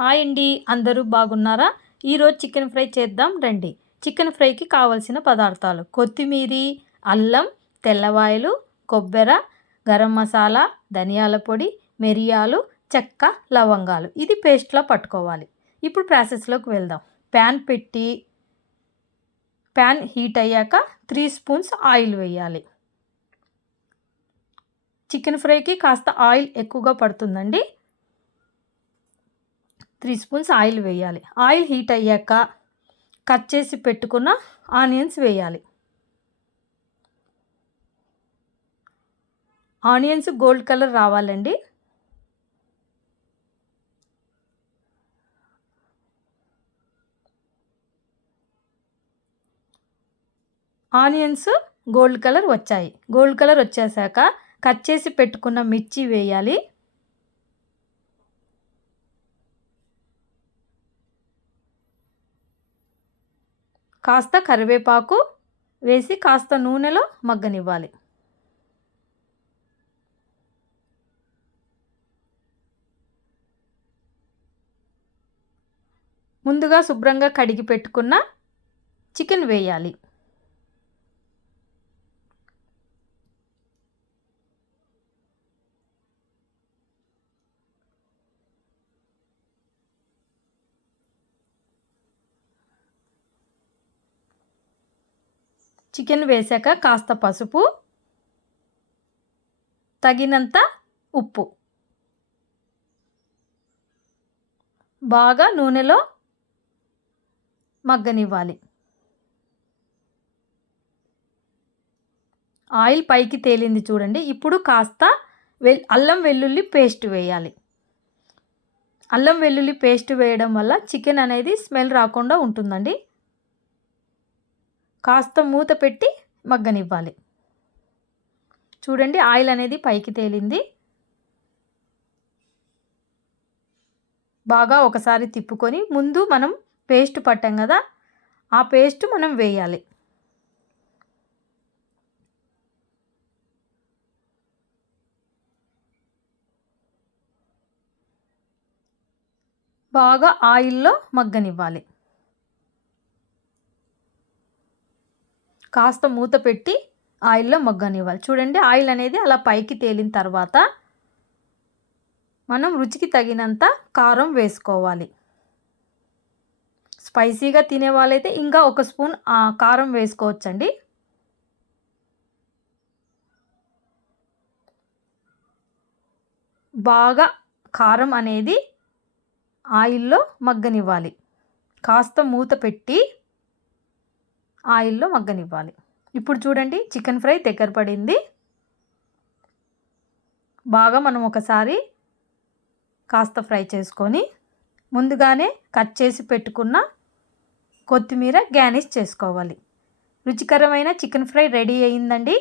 Hi అండి, అందరూ బాగున్నారా? ఈరోజు చికెన్ ఫ్రై చేద్దాం రండి. చికెన్ ఫ్రైకి కావలసిన పదార్థాలు: కొత్తిమీరి, అల్లం, తెల్లవాయలు, కొబ్బెర, గరం మసాలా, ధనియాల పొడి, మిరియాలు, చెక్క, లవంగాలు. ఇది పేస్ట్లా పట్టుకోవాలి. ఇప్పుడు ప్రాసెస్లోకి వెళ్దాం. ప్యాన్ హీట్ అయ్యాక 3 స్పూన్స్ ఆయిల్ వేయాలి. చికెన్ ఫ్రైకి కాస్త ఆయిల్ ఎక్కువగా పడుతుందండి. 3 స్పూన్స్ ఆయిల్ వేయాలి. ఆయిల్ హీట్ అయ్యాక కట్ చేసి పెట్టుకున్న ఆనియన్స్ వేయాలి. ఆనియన్స్ గోల్డ్ కలర్ రావాలండి. ఆనియన్స్ గోల్డ్ కలర్ వచ్చాయి. గోల్డ్ కలర్ వచ్చేసాక కట్ చేసి పెట్టుకున్న మిర్చి వేయాలి. కాస్త కరివేపాకు వేసి కాస్త నూనెలో మగ్గనివ్వాలి. ముందుగా శుభ్రంగా కడిగి పెట్టుకున్న చికెన్ వేయాలి. చికెన్ వేసాక కాస్త పసుపు, తగినంత ఉప్పు, బాగా నూనెలో మగ్గనివ్వాలి. ఆయిల్ పైకి తేలింది చూడండి. ఇప్పుడు కాస్త అల్లం వెల్లుల్లి పేస్ట్ వేయాలి. అల్లం వెల్లుల్లి పేస్ట్ వేయడం వల్ల చికెన్ అనేది స్మెల్ రాకుండా ఉంటుందండి. కాస్త మూత పెట్టి మగ్గనివ్వాలి. చూడండి, ఆయిల్ అనేది పైకి తేలింది. బాగా ఒకసారి తిప్పుకొని ముందు మనం పేస్ట్ పట్టాం కదా, ఆ పేస్ట్ మనం వేయాలి. బాగా ఆయిల్లో మగ్గనివ్వాలి. కాస్త మూత పెట్టి ఆయిల్లో మగ్గనివ్వాలి. చూడండి, ఆయిల్ అనేది అలా పైకి తేలిన తర్వాత మనం రుచికి తగినంత కారం వేసుకోవాలి. స్పైసీగా తినే వాళ్ళైతే ఇంకా 1 స్పూన్ కారం వేసుకోవచ్చండి. బాగా కారం అనేది ఆయిల్లో మగ్గనివ్వాలి. కాస్త మూత పెట్టి ఆయిల్లో మగ్గనివ్వాలి. ఇప్పుడు చూడండి, చికెన్ ఫ్రై దగ్గర పడింది. బాగా మనం ఒకసారి కాస్త ఫ్రై చేసుకొని ముందుగానే కట్ చేసి పెట్టుకున్న కొత్తిమీర గార్నిష్ చేసుకోవాలి. రుచికరమైన చికెన్ ఫ్రై రెడీ అయిందండి.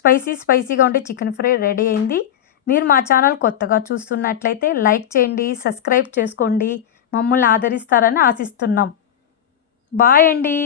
స్పైసీగా ఉండే చికెన్ ఫ్రై రెడీ అయింది. మీరు మా ఛానల్ కొత్తగా చూస్తున్నట్లయితే లైక్ చేయండి, సబ్స్క్రైబ్ చేసుకోండి. మమ్మల్ని ఆదరిస్తారని ఆశిస్తున్నాం. బాయ్ అండి.